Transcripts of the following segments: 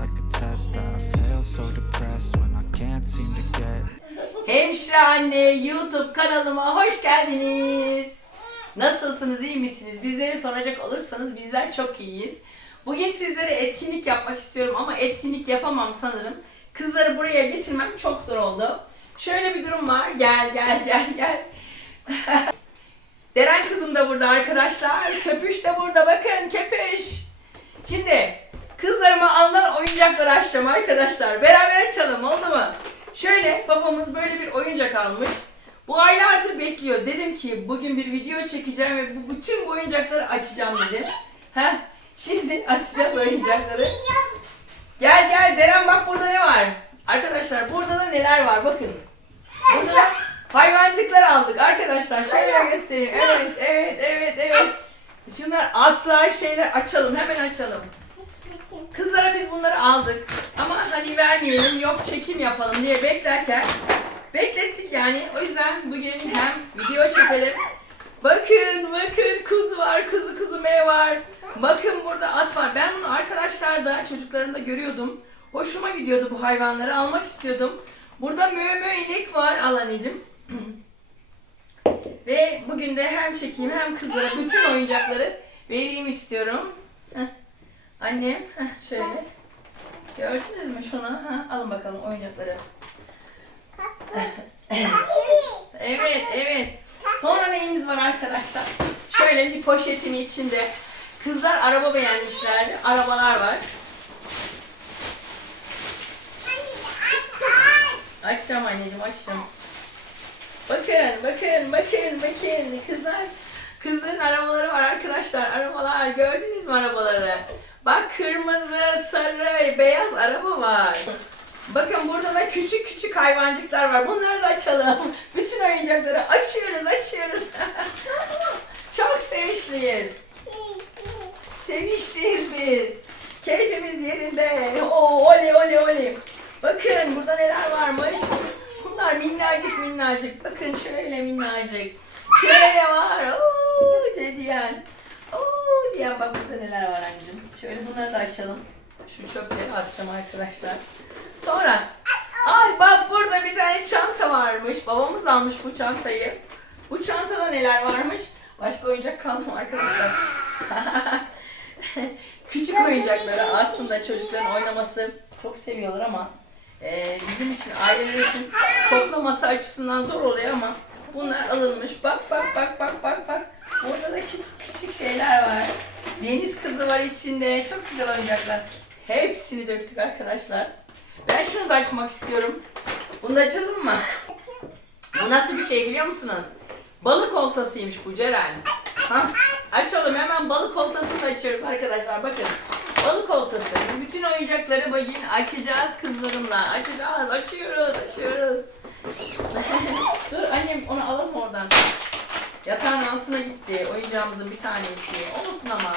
Like a test that I fail so depressed when I can't seem to get Hemşire Anne YouTube kanalıma hoş geldiniz. Nasılsınız, iyi misiniz? Bizleri soracak olursanız bizler çok iyiyiz. Bugün sizlere etkinlik yapmak istiyorum ama etkinlik yapamam sanırım. Kızları buraya getirmem çok zor oldu. Şöyle bir durum var. Gel gel gel gel. Deren kızım da burada arkadaşlar. Köpüş de burada bakın köpüş. Şimdi kızlarıma alınan oyuncakları açacağım arkadaşlar. Beraber açalım oldu mu? Şöyle babamız böyle bir oyuncak almış. Bu aylardır bekliyor. Dedim ki bugün bir video çekeceğim ve bu bütün bu oyuncakları açacağım dedim. Heh, şimdi açacağız oyuncakları. Gel gel Deren bak burada ne var? Arkadaşlar burada da neler var bakın. Burada da hayvancıklar aldık arkadaşlar. Şöyle göstereyim. Evet evet evet evet. Şunlar atlar şeyler açalım hemen açalım. Kızlara biz bunları aldık. Ama hani vermeyelim yok çekim yapalım diye beklerken beklettik yani. O yüzden bugün hem video çekelim. Bakın bakın kuzu var kuzu kuzu me var. Bakın burada at var. Ben bunu arkadaşlarda çocuklarında görüyordum. Hoşuma gidiyordu bu hayvanları almak istiyordum. Burada mö mö inek var al. Ve bugün de hem çekeyim hem kızlara bütün oyuncakları vereyim istiyorum. Annem şöyle. Gördünüz mü şunu? Ha, alın bakalım oyuncakları. Evet, evet. Sonra neyimiz var arkadaşlar? Şöyle bir poşetin içinde. Kızlar araba beğenmişlerdi. Arabalar var. Açacağım anneciğim, açacağım. Bakın, bakın, bakın, bakın. Kızlar, kızların arabaları var arkadaşlar. Arabalar, gördünüz mü arabaları? Bak kırmızı, sarı beyaz araba var. Bakın burada da küçük küçük hayvancıklar var. Bunları da açalım. Bütün oyuncakları açıyoruz, açıyoruz. Çok sevinçliyiz. Sevinçliyiz biz. Keyfimiz yerinde. Oo, oley oley oley. Bakın burada neler varmış. Bunlar minnacık minnacık. Bakın şöyle minnacık. Şöyle var. Oo, dediyen. Diyen bak burada neler var anneciğim. Şöyle bunları da açalım. Şu çöpleri atacağım arkadaşlar. Sonra ay bak burada bir tane çanta varmış. Babamız almış bu çantayı. Bu çantada neler varmış? Başka oyuncak kaldı arkadaşlar? Küçük oyuncakları aslında çocukların oynaması çok seviyorlar ama e, bizim için aileler için toplaması açısından zor oluyor ama bunlar alınmış. Bak bak bak bak bak bak. Burada da küçük küçük şeyler var. Deniz kızı var içinde. Çok güzel oyuncaklar. Hepsini döktük arkadaşlar. Ben şunu da açmak istiyorum. Bunu açalım mı? Bu nasıl bir şey biliyor musunuz? Balık oltasıymış bu Ceren. Ha? Açalım hemen balık oltasını açıyorum arkadaşlar. Bakın balık oltası. Bütün oyuncakları bugün açacağız kızlarımla. Açacağız, açıyoruz, açıyoruz. Dur annem onu alalım oradan. Yatağın altına gitti oyuncağımızın bir tanesi. Olsun ama.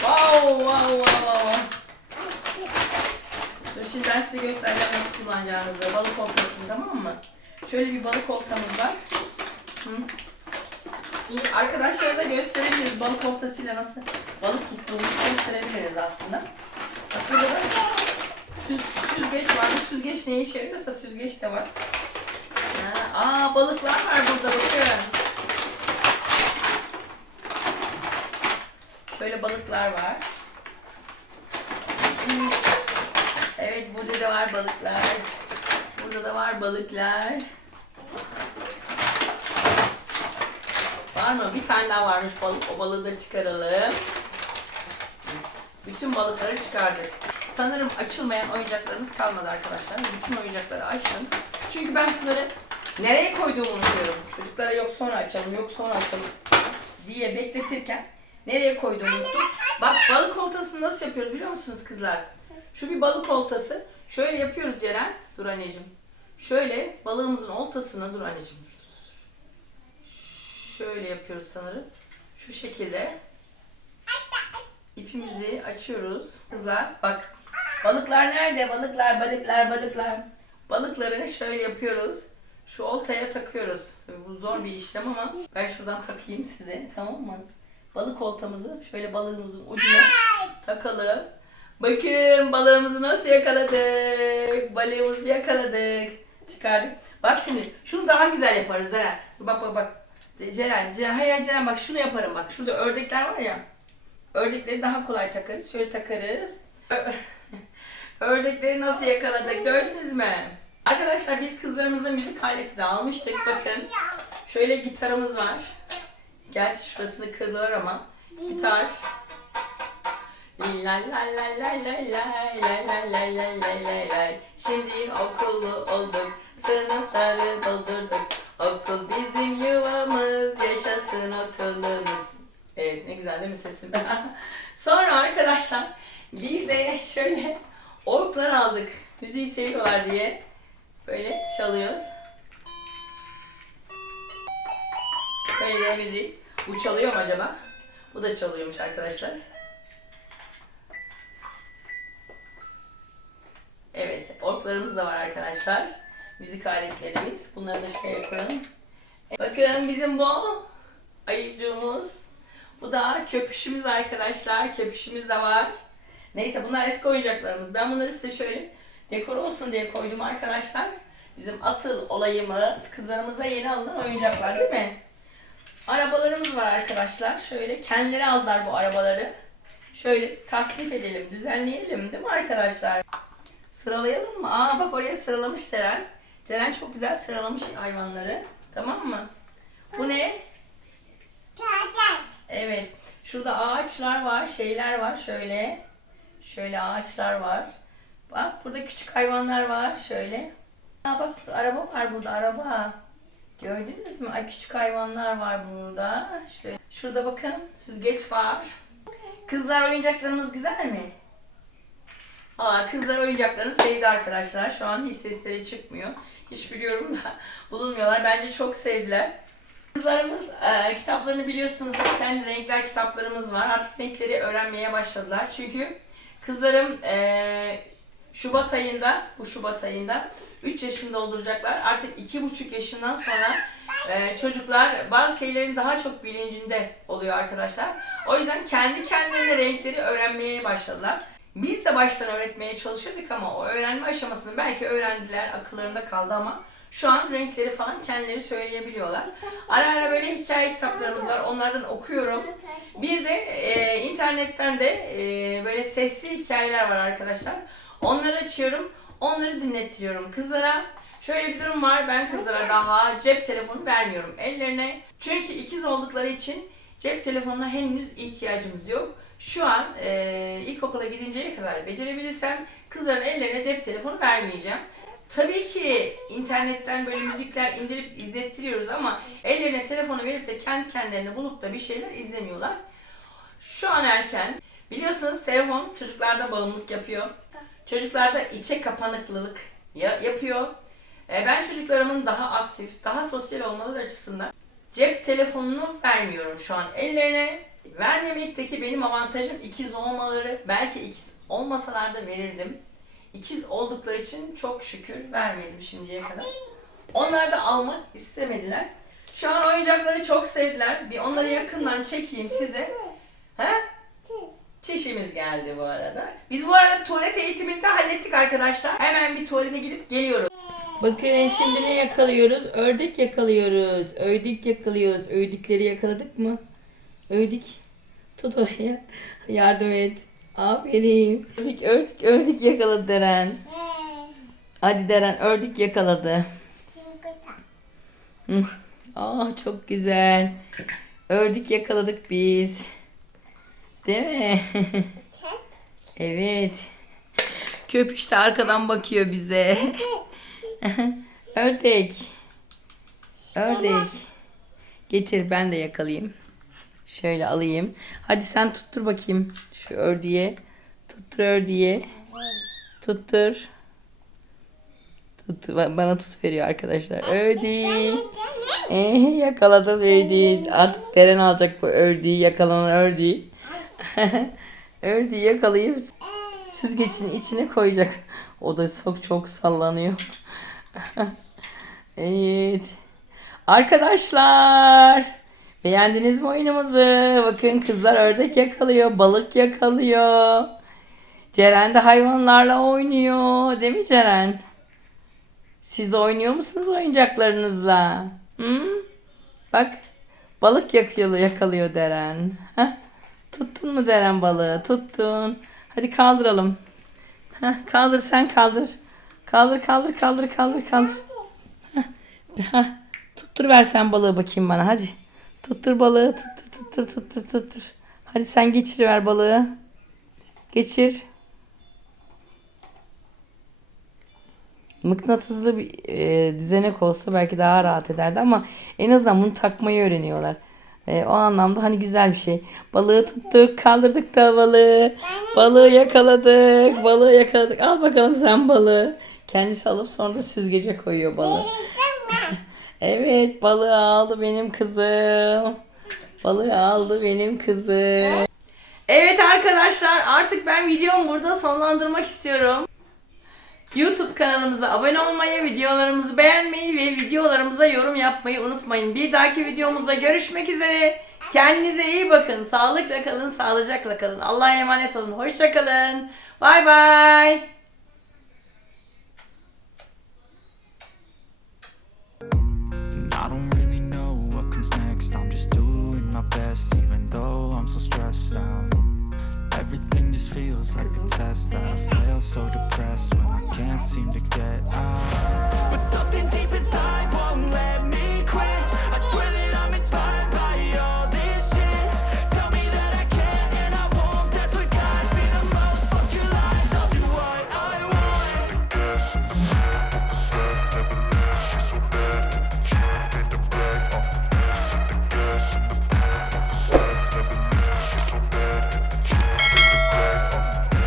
Wow, wow, wow. Dur şimdi ben size göstereceğim nasıl kullanacağınızı. Balık oltasını tamam mı? Şöyle bir balık oltamız var. Hı. Şimdi arkadaşlara da gösterebiliriz balık oltasıyla nasıl balık tuttuğumuzu gösterebiliriz aslında. Bak burada da süz, süzgeç var. Bu süzgeç ne işe yarıyorsa süzgeç de var. Aa balıklar var burada bakın. Şöyle balıklar var. Evet burada da var balıklar. Burada da var balıklar. Var mı? Bir tane daha varmış balık. O balığı da çıkaralım. Bütün balıkları çıkardık. Sanırım açılmayan oyuncaklarımız kalmadı arkadaşlar. Bütün oyuncakları açtım. Çünkü ben bunları nereye koyduğumu unutuyorum. Çocuklara yok sonra açalım, yok sonra açalım diye bekletirken nereye koyduğumu unuttum. Bak balık oltasını nasıl yapıyoruz biliyor musunuz kızlar? Şu bir balık oltası. Şöyle yapıyoruz Ceren. Dur anneciğim. Şöyle balığımızın oltasını dur anneciğim. Dur, dur. Şöyle yapıyoruz sanırım. Şu şekilde ipimizi açıyoruz. Kızlar bak. Balıklar nerede? Balıklar, balıklar, balıklar. Balıkları şöyle yapıyoruz. Şu oltaya takıyoruz. Tabii bu zor bir işlem ama ben şuradan takayım size. Tamam mı? Balık oltamızı şöyle balığımızın ucuna takalım. Bakın balığımızı nasıl yakaladık. Balığımızı yakaladık. Çıkardık. Bak şimdi şunu daha güzel yaparız Ceren. Bak bak bak. Ceren, Ceren, hayır Ceren bak şunu yaparım bak. Şurada ördekler var ya. Ördekleri daha kolay takarız. Şöyle takarız. Ördekleri nasıl yakaladık gördünüz mü? Arkadaşlar biz kızlarımıza müzik aleti de almıştık. Bakın şöyle gitarımız var. Gerçi şurasını kırdılar ama. Gitar. La la la la la la la la la la la la la. Şimdi okullu olduk, sınıfları doldurduk. Okul bizim yuvamız, yaşasın okulumuz. Evet ne güzel değil mi sesim? Sonra arkadaşlar bir de şöyle orklar aldık. Müziği seviyorlar diye. Böyle çalıyoruz. Böyle de müzik. Bu çalıyor mu acaba? Bu da çalıyormuş arkadaşlar. Evet, orklarımız da var arkadaşlar. Müzik aletlerimiz. Bunları da şuraya koyalım. Bakın bizim bu ayıcığımız. Bu da köpüşümüz arkadaşlar. Köpüşümüz de var. Neyse bunlar eski oyuncaklarımız. Ben bunları size şöyle dekor olsun diye koydum arkadaşlar. Bizim asıl olayımız kızlarımıza yeni alınan oyuncaklar değil mi? Arabalarımız var arkadaşlar. Şöyle kendileri aldılar bu arabaları. Şöyle tasnif edelim, düzenleyelim değil mi arkadaşlar? Sıralayalım mı? Aa bak oraya sıralamış Ceren. Ceren çok güzel sıralamış hayvanları. Tamam mı? Bu ne? Evet. Şurada ağaçlar var, şeyler var şöyle. Şöyle ağaçlar var. Bak burada küçük hayvanlar var şöyle. Aa bak burada araba var burada araba. Gördünüz mü? Ay küçük hayvanlar var burada. Şöyle. Şurada bakın süzgeç var. Kızlar oyuncaklarımız güzel mi? Aa, kızlar oyuncaklarını sevdi arkadaşlar. Şu an hiç sesleri çıkmıyor. Hiçbir yorumda bulunmuyorlar. Bence çok sevdiler. Kızlarımız e, kitaplarını biliyorsunuz zaten renkler kitaplarımız var. Artık renkleri öğrenmeye başladılar. Çünkü kızlarım e, Şubat ayında, bu Şubat ayında 3 yaşında dolduracaklar. Artık 2,5 yaşından sonra e, çocuklar bazı şeylerin daha çok bilincinde oluyor arkadaşlar. O yüzden kendi kendilerine renkleri öğrenmeye başladılar. Biz de baştan öğretmeye çalışırdık ama o öğrenme aşamasını belki öğrendiler, akıllarında kaldı ama şu an renkleri falan kendileri söyleyebiliyorlar. Ara ara böyle hikaye kitaplarımız var, onlardan okuyorum. Bir de e, internetten de e, böyle sesli hikayeler var arkadaşlar. Onları açıyorum, onları dinletiyorum kızlara. Şöyle bir durum var, ben kızlara daha cep telefonu vermiyorum ellerine. Çünkü ikiz oldukları için cep telefonuna henüz ihtiyacımız yok. Şu an e, ilkokula gidinceye kadar becerebilirsem kızların ellerine cep telefonu vermeyeceğim. Tabii ki internetten böyle müzikler indirip izlettiriyoruz ama ellerine telefonu verip de kendi kendilerine bulup da bir şeyler izlemiyorlar. Şu an erken. Biliyorsunuz telefon çocuklarda bağımlılık yapıyor. Çocuklarda içe kapanıklılık ya- yapıyor. E, ben çocuklarımın daha aktif, daha sosyal olmaları açısından cep telefonunu vermiyorum şu an ellerine. Vermemekteki benim avantajım ikiz olmaları. Belki ikiz olmasalar da verirdim. İkiz oldukları için çok şükür vermedim şimdiye kadar. Onlar da almak istemediler. Şu an oyuncakları çok sevdiler. Bir onları yakından çekeyim size. He? Çişimiz geldi bu arada. Biz bu arada tuvalet eğitimini de hallettik arkadaşlar. Hemen bir tuvalete gidip geliyoruz. Bakın şimdi ne yakalıyoruz? Ördek yakalıyoruz. Ördük yakalıyoruz. Ördükleri yakaladık mı? Ördük. Tut oraya. Yardım et. Aferin. Ördük, ördük, ördük yakaladı Deren. Hadi Deren ördük yakaladı. Aa çok güzel. Ördük yakaladık biz. Değil mi? evet. Köpüş de arkadan bakıyor bize. Ördek. Ördek. Getir ben de yakalayayım. Şöyle alayım. Hadi sen tuttur bakayım şu ördiye. Tuttur ördiye. Tuttur. Tut, bana tut veriyor arkadaşlar. Ördek. Eh, yakaladım ördeği. Artık Deren alacak bu ördeği. Yakalanan ördeği. ördeği yakalayıp süzgecin içine koyacak. O da çok çok sallanıyor. evet. Arkadaşlar. Beğendiniz mi oyunumuzu? Bakın kızlar ördek yakalıyor, balık yakalıyor. Ceren de hayvanlarla oynuyor. Değil mi Ceren? Siz de oynuyor musunuz oyuncaklarınızla? Hı? Bak balık yakıyor, yakalıyor Deren. Heh. Tuttun mu Deren balığı? Tuttun. Hadi kaldıralım. Heh, kaldır sen kaldır. Kaldır kaldır kaldır kaldır kaldır. Heh. Tuttur ver sen balığı bakayım bana hadi. Tuttur balığı tuttur tuttur tuttur tuttur. Hadi sen geçiriver balığı. Geçir. Mıknatıslı bir e, düzenek olsa belki daha rahat ederdi ama en azından bunu takmayı öğreniyorlar. E, o anlamda hani güzel bir şey. Balığı tuttuk, kaldırdık da balığı. Balığı yakaladık, balığı yakaladık. Al bakalım sen balığı. Kendisi alıp sonra da süzgece koyuyor balığı. Evet, balığı aldı benim kızım. Balığı aldı benim kızım. Evet arkadaşlar, artık ben videomu burada sonlandırmak istiyorum. YouTube kanalımıza abone olmayı, videolarımızı beğenmeyi ve videolarımıza yorum yapmayı unutmayın. Bir dahaki videomuzda görüşmek üzere. Kendinize iyi bakın. Sağlıkla kalın, sağlıcakla kalın. Allah'a emanet olun. Hoşça kalın. Bay bay. Even though I'm so stressed out. feels like a test that I fail so depressed when I can't seem to get out. But something deep inside won't let